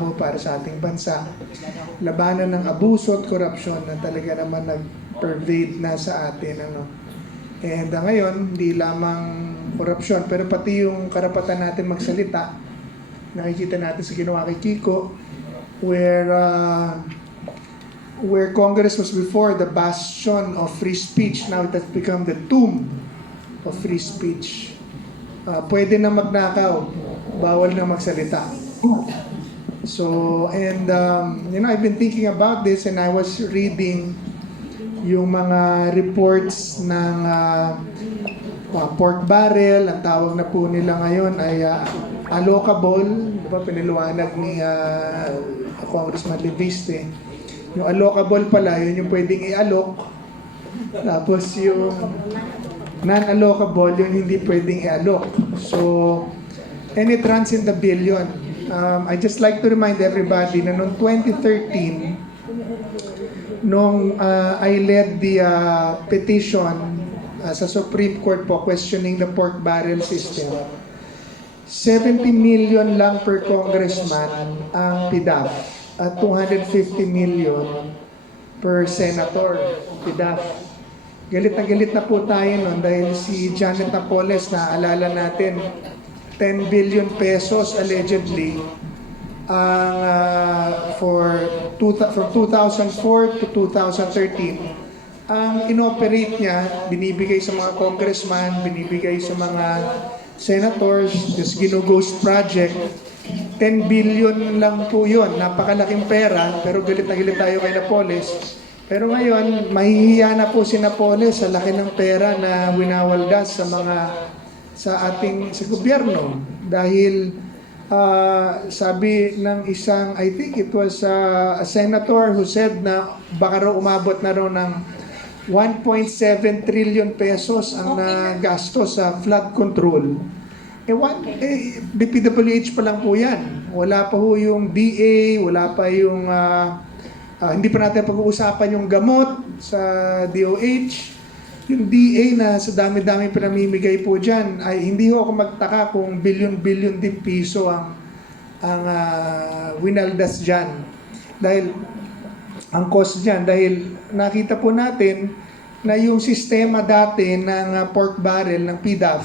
trabaho para sa ating bansa. Labanan ng abuso at korupsyon na talaga naman nag-pervade na sa atin. And ngayon, hindi lamang korupsyon, pero pati yung karapatan natin magsalita. Nakikita natin sa ginawa kay Kiko, where Congress was before the bastion of free speech, now it has become the tomb of free speech. Pwede na magnakaw, bawal na magsalita. So, and I've been thinking about this, and I was reading yung mga reports ng pork barrel. Ang tawag na po nila ngayon ay allocable. Diba, piniliwanag ni Congressman Leviste. Yung allocable pala, yun yung pwedeng i-allok. Tapos yung non-allocable, yun hindi pwedeng i-allok. So, and it runs in the billion. I just like to remind everybody na noong 2013, nung I led the petition sa Supreme Court po questioning the pork barrel system, 70 million lang per congressman ang PDAF at 250 million per senator PDAF. Galit na po tayo nun dahil si Janet Napoles, naalala natin, 10 billion pesos allegedly from 2004 to 2013 ang inoperate niya, binibigay sa mga congressman, binibigay sa mga senators, this ghost project. 10 billion lang po yun, napakalaking pera, pero galit na galit tayo kay Napoles. Pero ngayon, mahihiya na po si Napoles sa laki ng pera na winawaldas sa gobyerno. Dahil sabi ng isang, I think it was a senator who said na baka raw umabot na raw ng 1.7 trillion pesos ang gasto sa flood control. DPWH pa lang po yan. Wala pa ho yung DA, wala pa yung hindi pa natin pag-uusapan yung gamot sa DOH. Yung DA na sa dami-dami pinamimigay po dyan, ay hindi ho ako magtaka kung billion-billion din piso ang winaldas dyan. Dahil ang cost dyan, dahil nakita po natin na yung sistema dati ng pork barrel ng PDAF,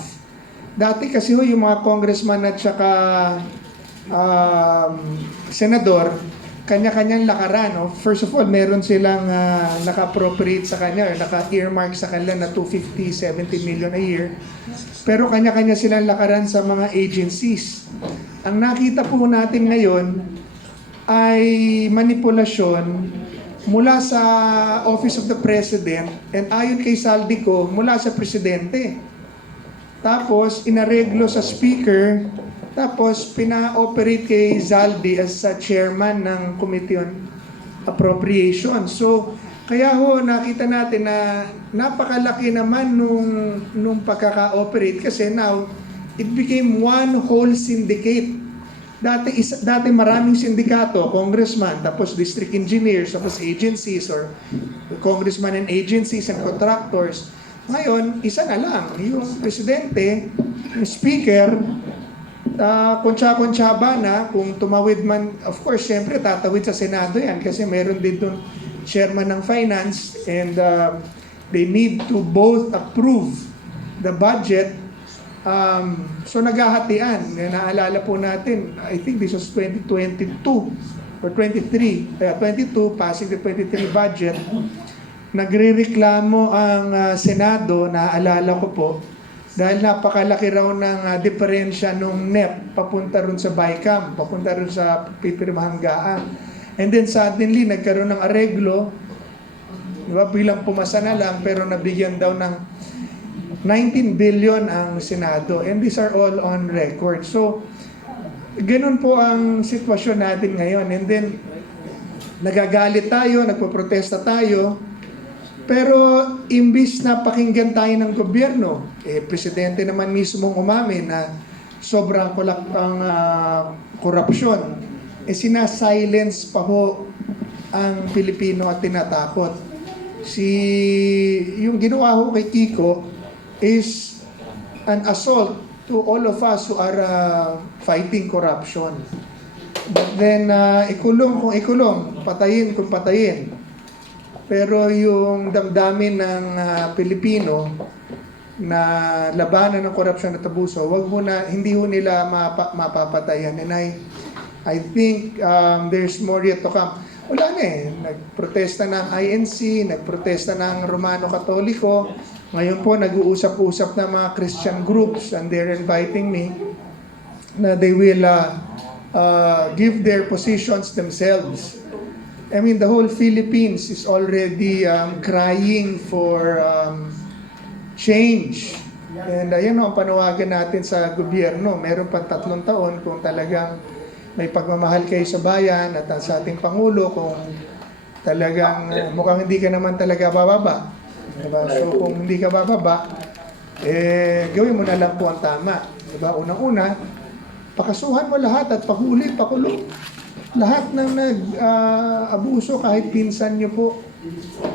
dati kasi ho yung mga congressman at saka senador, kanya-kanyang lakaran. First of all, meron silang naka-appropriate sa kanya or naka-earmark sa kanila na 250, 70 million a year. Pero kanya-kanya silang lakaran sa mga agencies. Ang nakita po natin ngayon ay manipulasyon mula sa Office of the President and ayon kay Saldico, mula sa Presidente. Tapos, inareglo sa Speaker. Tapos, pina-operate kay Zaldi as chairman ng Committee on Appropriation. So, kaya ho, nakita natin na napakalaki naman nung pagkaka-operate kasi now, it became one whole syndicate. Dati maraming sindikato, congressman, tapos district engineers, tapos agencies or congressman and agencies and contractors. Ngayon, isa na lang, yung presidente, yung speaker, kuntsa-kuntsaba na, kung tumawid man, of course, siyempre tatawid sa Senado yan kasi meron din doon chairman ng finance and they need to both approve the budget. So naghahatian. Naalala po natin, I think this was 2022 or 23, 22, passing the 23 budget. Nagrereklamo ang Senado, naaalala ko po, dahil napakalaki raw ng diferensya nung NEP papunta rin sa BICAM, papunta rin sa pipirmahanggaan. And then suddenly, nagkaroon ng areglo, diba, bilang pumasa na lang, pero nabigyan daw ng 19 billion ang Senado. And these are all on record. So, ganun po ang sitwasyon natin ngayon. And then, nagagalit tayo, nagpoprotesta tayo, pero imbis na pakinggan tayo ng gobyerno, presidente naman mismong umamin na sobrang ang korupsyon, sinasilence pa ho ang Pilipino at tinatakot. Yung ginawa ho kay Kiko is an assault to all of us who are fighting corruption. But then, ikulong kung ikulong, patayin kung patayin. Pero yung damdamin ng Pilipino na labanan ng korupsyon at abuso, hindi ho nila mapapatayan. And I think there's more yet to come. Wala na eh. Nagprotesta ng INC, nagprotesta ng Romano Katoliko. Ngayon po, nag-uusap-usap ng mga Christian groups and they're inviting me na they will give their positions themselves. I mean, the whole Philippines is already crying for change. And ayan ang panawagan natin sa gobyerno. Meron pa 3 taon kung talagang may pagmamahal kayo sa bayan at sa ating Pangulo kung talagang mukhang hindi ka naman talaga bababa. Diba? So kung hindi ka bababa, gawin mo na lang po ang tama. Diba? Unang-una, pakasuhan mo lahat at paghuli, pakulong. Lahat ng nag-abuso kahit pinsan nyo po,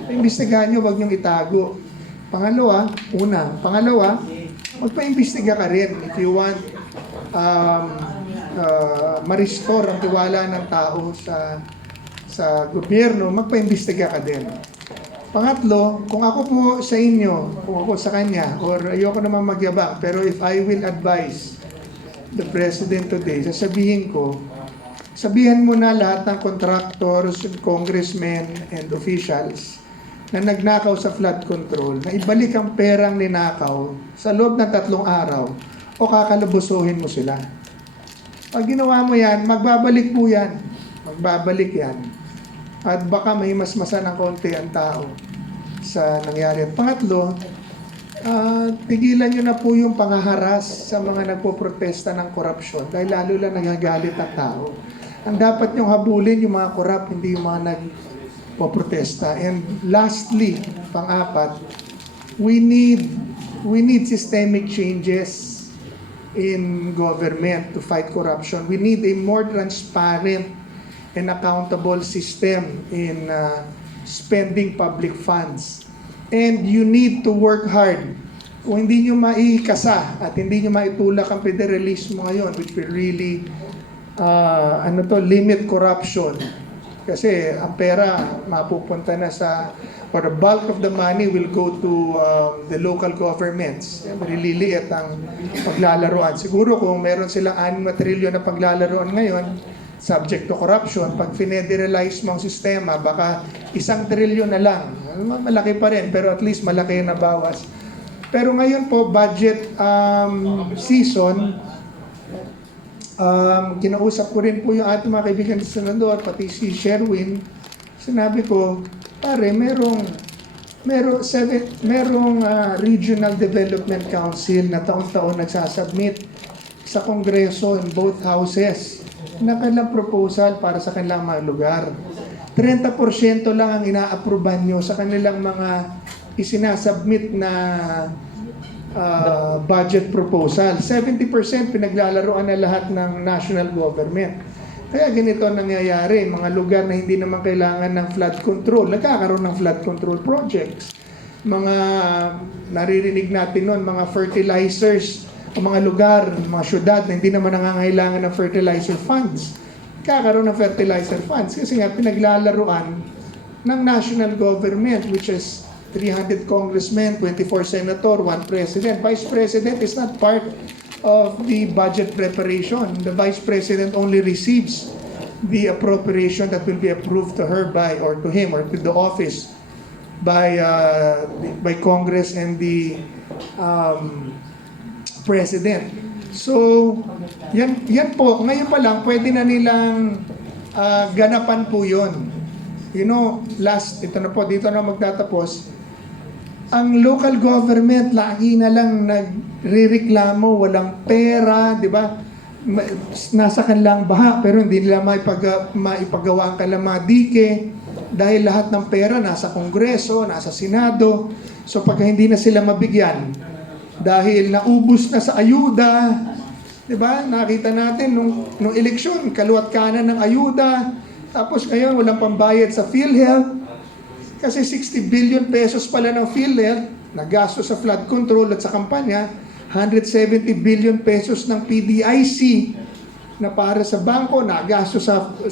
imbestigahan nyo, huwag nyong itago. Pangalawa, magpa-imbestiga ka rin if you want ma-restore ang tiwala ng tao sa gobyerno, magpa-imbestiga ka din. Pangatlo, kung ako po sa inyo, kung ako sa kanya, or ayoko naman magyabang, pero if I will advise the President today, sasabihin mo na lahat ng contractors, congressmen, and officials na nagnakaw sa flood control, na ibalik ang perang ninakaw sa loob ng 3 araw o kakalabusuhin mo sila. Pag ginawa mo yan, magbabalik po yan. Magbabalik yan. At baka may masmasan ng konti ang tao sa nangyari. At pangatlo, tigilan nyo na po yung pangaharas sa mga nagpo-protesta ng korupsyon dahil lalo lang nagagalit ang tao. Ang dapat nyong habulin yung mga korap, hindi yung mga nagpo-protesta. And lastly, pang-apat, we need systemic changes in government to fight corruption. We need a more transparent and accountable system in spending public funds. And you need to work hard. Kung hindi nyo maikasa at hindi nyo maitulak ang federalismo ngayon, which will really limit corruption. Kasi ang pera mapupunta na or the bulk of the money will go to the local governments. Maliliit ang paglalaroan. Siguro kung meron silang 6 trilyon na paglalaroan ngayon, subject to corruption, pag finederalize mo ang sistema, baka 1 trilyon na lang. Malaki pa rin, pero at least malaki na bawas. Pero ngayon po, budget season, kinausap ko rin po yung ating mga kaibigan sa Senador, pati si Sherwin. Sinabi ko, pare, merong Regional Development Council na taon-taon nagsasubmit sa Kongreso in both houses na kanilang proposal para sa kanilang mga lugar. 30% lang ang ina-approvean nyo sa kanilang mga isinasubmit na budget proposal. 70% pinaglalaroan na lahat ng national government. Kaya ganito ang nangyayari, mga lugar na hindi naman kailangan ng flood control, nagkakaroon ng flood control projects. Mga naririnig natin noon, mga fertilizers, o mga lugar, mga syudad na hindi naman nangangailangan ng fertilizer funds. Kakaroon ng fertilizer funds kasi nga pinaglalaroan ng national government, which is 300 congressmen, 24 senator, 1 president. Vice president is not part of the budget preparation. The vice president only receives the appropriation that will be approved to her or to him or to the office by Congress and the president. So, yan po. Ngayon pa lang, pwede na nilang ganapan po yun. You know, dito na magtatapos. Ang local government, lagi na lang nagrereklamo, walang pera, di ba? Nasa kanilang baha, pero hindi nila maipagawa ang kanilang mga dike dahil lahat ng pera nasa Kongreso, nasa Senado. So pag hindi na sila mabigyan, dahil naubos na sa ayuda, di ba? Nakita natin nung eleksyon, kaluwat kanan ng ayuda, tapos ngayon walang pambayad sa PhilHealth. Kasi 60 billion pesos pala ng PhilHealth na gasto sa flood control at sa kampanya, 170 billion pesos ng PDIC na para sa bangko, nagasto sa